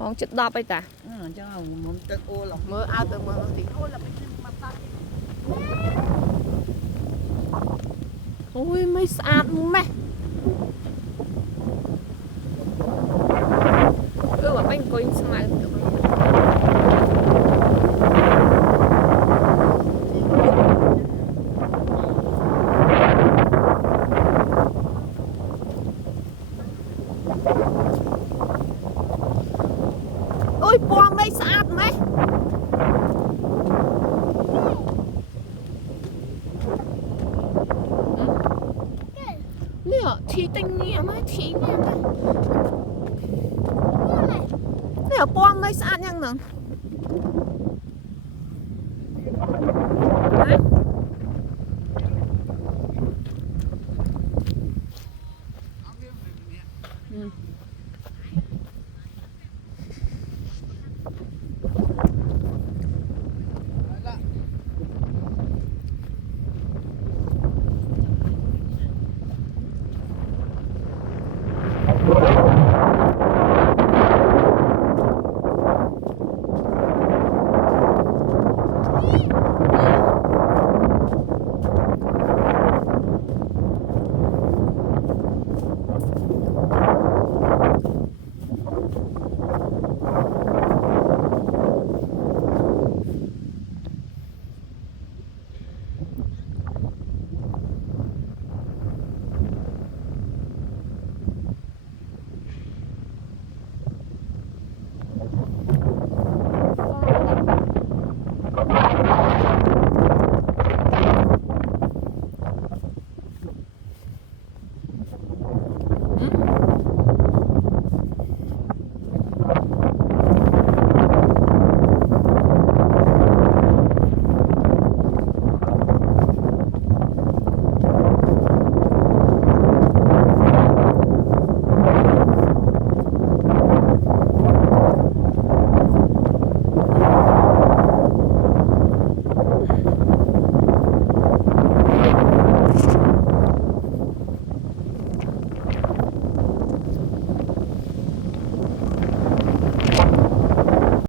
มองจุดดอบไปจ้ะ cho muốn tự ô lọc มือเอาตัวมือสิ ô là phải chim mặt ta โอ้ยไม่สะอาดมึงไหมว่าเป็นกุยสมัยโอ้ยปวงไม่สะอาดไหมเนี่ยทีติงเนี่ยไหมทีเนี่ยไหมเนี่ยปวงไม่สะอาดยังหนึ่ง